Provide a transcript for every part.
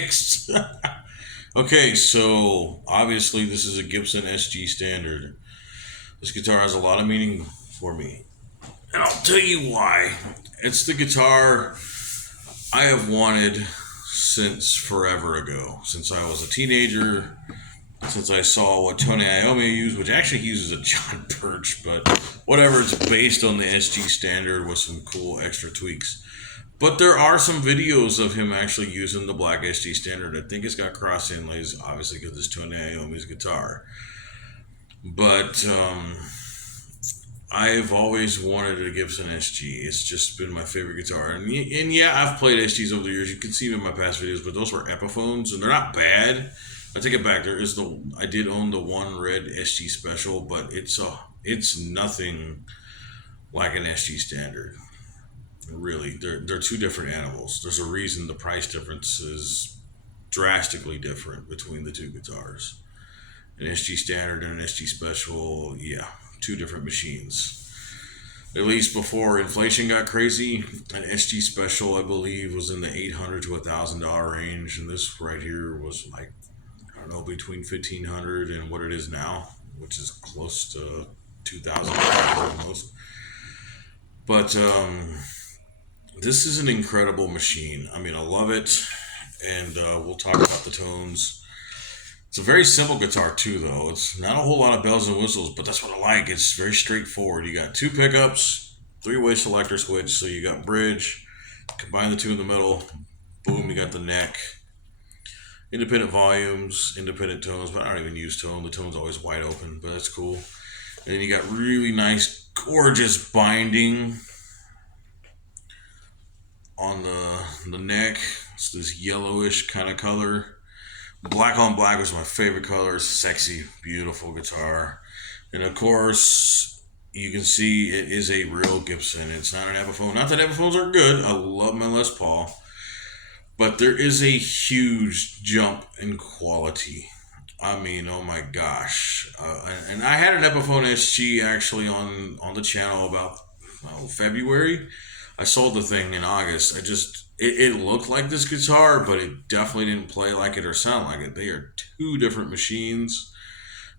fixed. Okay, so obviously this is a Gibson SG Standard. This guitar has a lot of meaning for me. And I'll tell you why. It's the guitar I have wanted since forever ago. Since I was a teenager, since I saw what Tony Iommi used, which actually uses a John Birch, but whatever, it's based on the SG Standard with some cool extra tweaks. But there are some videos of him actually using the black SG Standard. I think it's got cross inlays, obviously, because it's Tony Iommi's guitar. But I've always wanted a Gibson SG. It's just been my favorite guitar. And yeah, I've played SGs over the years. You can see them in my past videos, but those were Epiphones, and they're not bad. I take it back. I did own the one red SG Special, but it's nothing like an SG Standard. Really, they're two different animals. There's a reason the price difference is drastically different between the two guitars. An SG Standard and an SG Special, yeah, two different machines. At least before inflation got crazy, an SG Special, I believe, was in the $800 to $1,000 range, and this right here was like, I don't know, between $1,500 and what it is now, which is close to $2,000 almost. But this is an incredible machine. I mean, I love it, and we'll talk about the tones. It's a very simple guitar too, though. It's not a whole lot of bells and whistles, but that's what I like. It's very straightforward. You got two pickups, three-way selector switch, so you got bridge, combine the two in the middle, boom, you got the neck. Independent volumes, independent tones, but I don't even use tone. The tone's always wide open, but that's cool. And then you got really nice, gorgeous binding on the neck. It's this yellowish kind of color. Black on black was my favorite color. It's sexy, beautiful guitar. And of course, you can see it is a real Gibson. It's not an Epiphone. Not that Epiphones are good. I love my Les Paul. But there is a huge jump in quality. I mean, oh my gosh. And I had an Epiphone SG actually on the channel about February. I sold the thing in August. It looked like this guitar, but it definitely didn't play like it or sound like it. They are two different machines.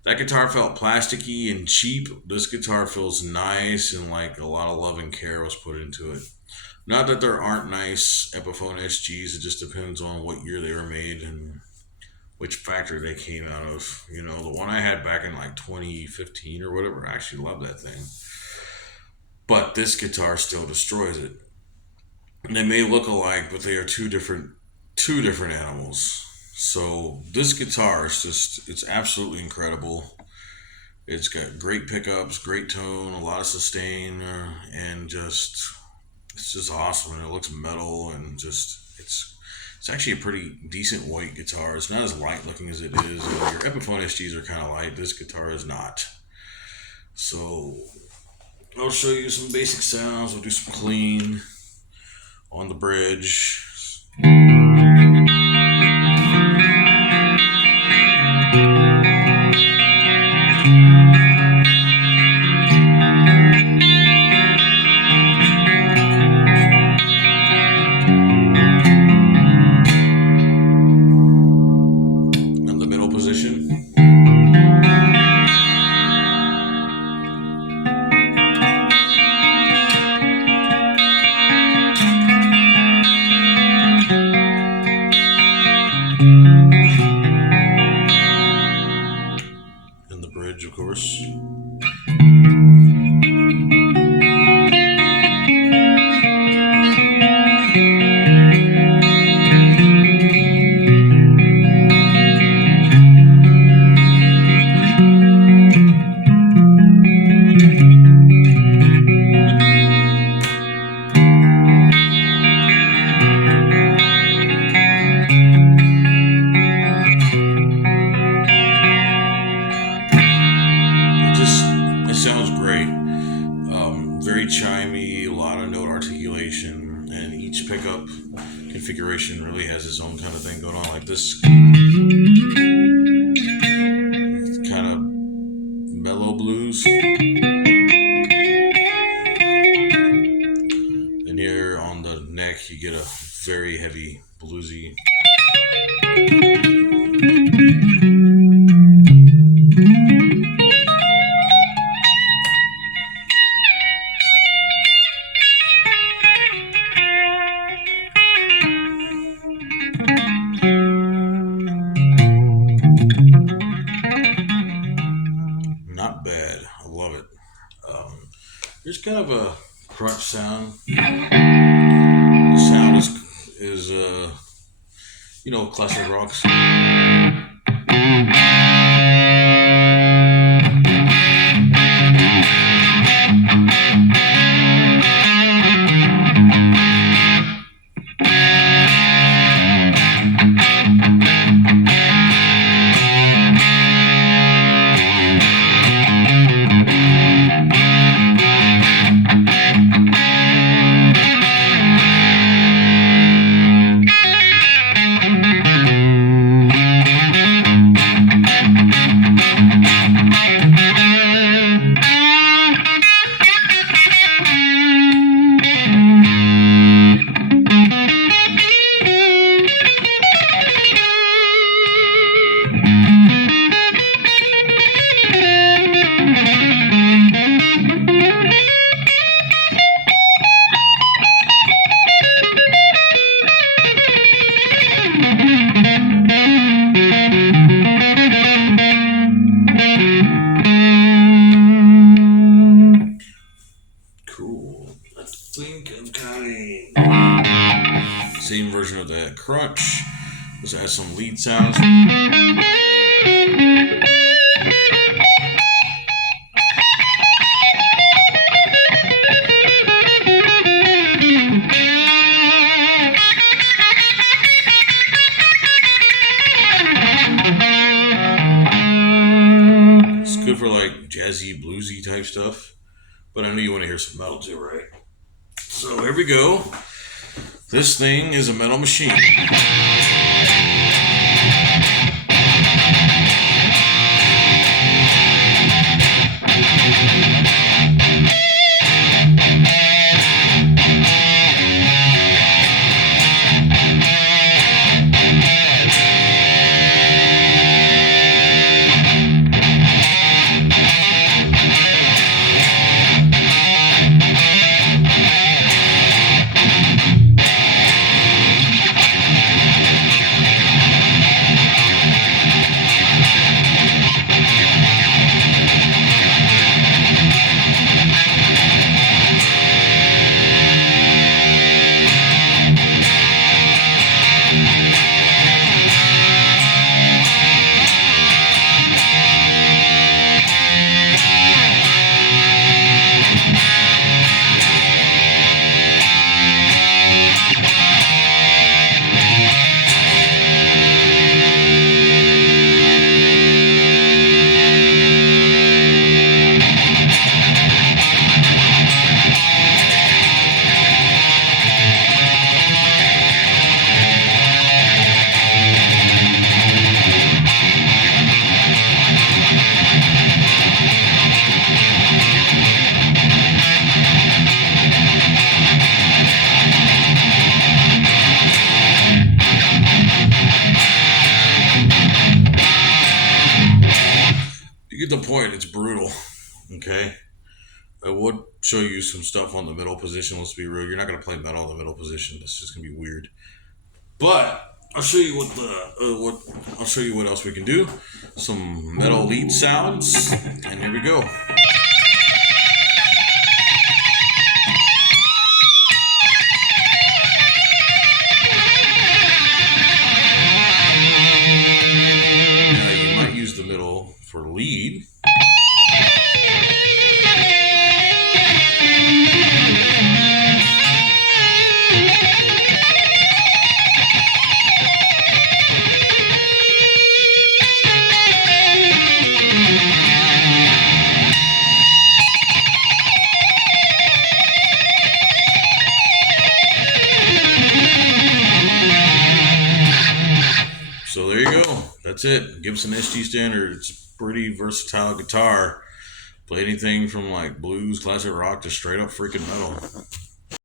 That guitar felt plasticky and cheap. This guitar feels nice and like a lot of love and care was put into it. Not that there aren't nice Epiphone SGs. It just depends on what year they were made and which factory they came out of. You know, the one I had back in like 2015 or whatever, I actually love that thing. But this guitar still destroys it. They may look alike, but they are two different animals. So this guitar is it's absolutely incredible. It's got great pickups, great tone, a lot of sustain, and it's just awesome. And it looks metal and it's actually a pretty decent weight guitar. It's not as light looking as it is. Your Epiphone SGs are kind of light. This guitar is not. So I'll show you some basic sounds. We'll do some clean on the bridge. In the middle position. And the bridge, of course. It sounds great. Very chimey, a lot of note articulation, and each pickup configuration really has its own kind of thing going on. Like this kind of mellow blues. And here on the neck, you get a very heavy bluesy. There's kind of a crunch sound. The sound is classic rocks. Cool. I think I'm counting. Same version of that crunch. Let's add some lead sounds. It's good for like jazzy, bluesy type stuff. But I know you want to hear some metal too, right? So here we go. This thing is a metal machine. You get the point. It's brutal. Okay. I would show you some stuff on the middle position. Let's be real. You're not gonna play metal in the middle position. That's just gonna be weird. But I'll show you I'll show you what else we can do. Some metal lead sounds, and here we go. Now you might use the middle for lead. So there you go. That's it. Gibson SG Standard. It's a pretty versatile guitar. Play anything from like blues, classic rock to straight up freaking metal.